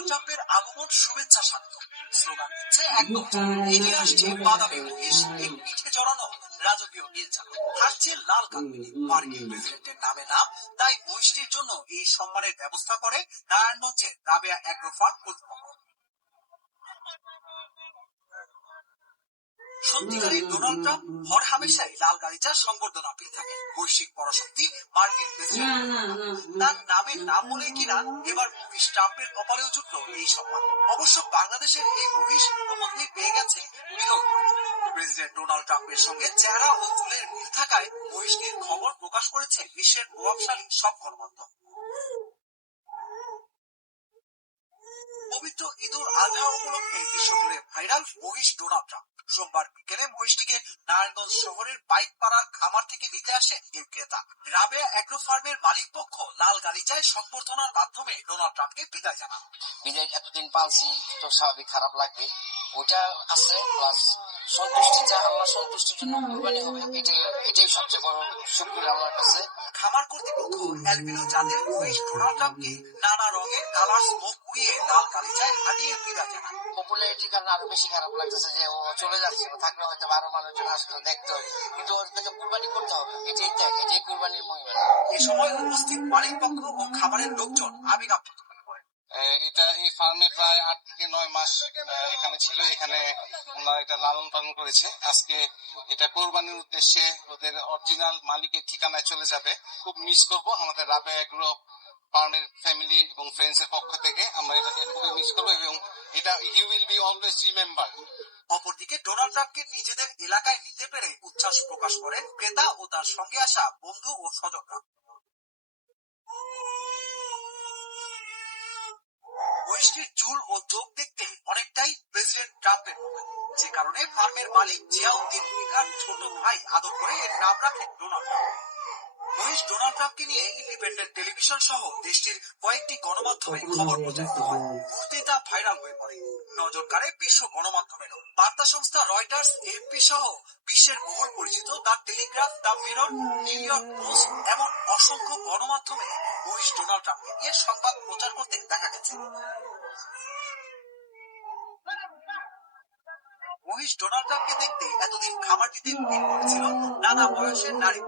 Donald ট্রাম্পের আগমন শুভেচ্ছা স্বাগত স্লোগান দিচ্ছে একদম এগিয়ে আসছে বাদামি মহিষ, এক পিঠে জড়ানো রাজকীয় নীল চাদর, থাকছে লাল কামিনী, মার্কিন প্রেসিডেন্টের নামে নাম। তাই মহিষটির জন্য এই সম্মানের ব্যবস্থা করে নারায়ণগঞ্জের রাবেয়া অ্যাগ্রো ফার্ম কর্তৃপক্ষ। সত্যিকারের ডোনাল্ড ট্রাম্প হরহামেশাই লাল গালিচার সংবর্ধনা পেয়ে থাকেন। বৈশ্বিক পরাশক্তি মার্কিন প্রেসিডেন্ট তার নামের নাম বলে কিনা এবার মহিষ ট্রাম্পের কপালেও জুটল এই সম্মান। অবশ্য বাংলাদেশের এই মহিষ ইতিমধ্যেই পেয়ে গেছে বিরল। প্রেসিডেন্ট ডোনাল্ড ট্রাম্পের সঙ্গে চেহারা ও চুলের মিল থাকায় মহিষটির খবর প্রকাশ করেছে বিশ্বের প্রভাবশালী সব গণমাধ্যম। পবিত্র ঈদুল আজহা উপলক্ষে বিশ্বজুড়ে ভাইরাল মহিষ ডোনাল্ড ট্রাম্প। সোমবার বিকেলে মহিষটিকে নারায়ণগঞ্জ শহরের বাইকপাড়ার খামার থেকে নিতে আসেন এই ক্রেতা। রাবেয়া অ্যাগ্রো ফার্মের মালিক পক্ষ লাল গালিচায় সংবর্ধনার মাধ্যমে ডোনাল্ড ট্রাম্পকে বিদায় জানান। বিদায় এতদিন পালছি তো স্বাভাবিক খারাপ লাগবে, ওটা আছে প্লাস সন্তুষ্টি, যা আল্লাহ সন্তুষ্টির জন্য কোরবানি হবে, এটাই সবচেয়ে বড় শুকরিয়া আল্লাহর কাছে। খামার কর্তৃপক্ষ অ্যালবিনো জাতের মহিষ ডোনাল্ড ট্রাম্পকে নানা রঙের কালার স্মোক উইয়ে লাল গালিচায় হারিয়ে বিদায় জানান। পপুলারিটির কারণে আরো বেশি খারাপ লাগতেছে যে ও চলে যাচ্ছে, থাকলে হয়তো আরো মানুষজন আসতো দেখতো, কিন্তু ওর থেকে কোরবানি করতে হবে, এটাই ত্যাগ, এটাই কোরবানির মহিমা। এ সময় উপস্থিত মালিক পক্ষ ও খামারের লোকজন আবেগ আপ্লুত হয়ে পড়ে। এটা এই ফার্মে প্রায় 8 থেকে 9 মাস এখানে ছিল, এখানে ওনারা এটা লালন পালন করেছে। আজকে এটা কোরবানির উদ্দেশ্যে ওদের অরিজিনাল মালিকের ঠিকানায় চলে যাবে। খুব মিস করব আমাদের রাবেয়া এগ্রো ফার্মের ফ্যামিলি এবং ফ্রেন্ডস এর পক্ষ থেকে আমরা এটাকে খুবই মিস করবো এবং এটা he will be always remember. অপরদিকে ডোনাল্ড ট্রাম্পকে নিজেদের এলাকায় নিতে পেরে উচ্ছ্বাস প্রকাশ করেন ক্রেতা ও তার সঙ্গে আসা বন্ধু ও স্বজনরা। মহিষটির চুল ও চোখ দেখতে অনেকটাই প্রেসিডেন্ট ট্রাম্পের মতো, যে কারণে ফার্মের মালিক জিয়াউদ্দিন মিকার ছোট ভাই আদর করে এর নাম রাখেন ডোনাল্ড ট্রাম্প। মহিষ ডোনাল্ড ট্রাম্পকে নিয়ে ইন্ডিপেন্ডেন্ট টেলিভিশন সহ দেশটির কয়েকটি গণমাধ্যমে খবর প্রচারিত হয়। মুহূর্তেই তা ভাইরাল হয়ে পড়ে, নজর কাড়ে বিশ্ব গণমাধ্যমেরও। বার্তা সংস্থা রয়টার্স, এএফপি সহ বিশ্বের বহুল পরিচিত the Telegraph, the mirror, new York post এমন অসংখ্য গণমাধ্যমে মহিষ ডোনাল্ড ট্রাম্পকে নিয়ে সংবাদ প্রচার করতে দেখা গেছে। মহিষ ডোনাল্ড ট্রাম্পকে দেখতে এতদিন খামারটিতে ভিড় করেছিল নানা বয়সের নারী।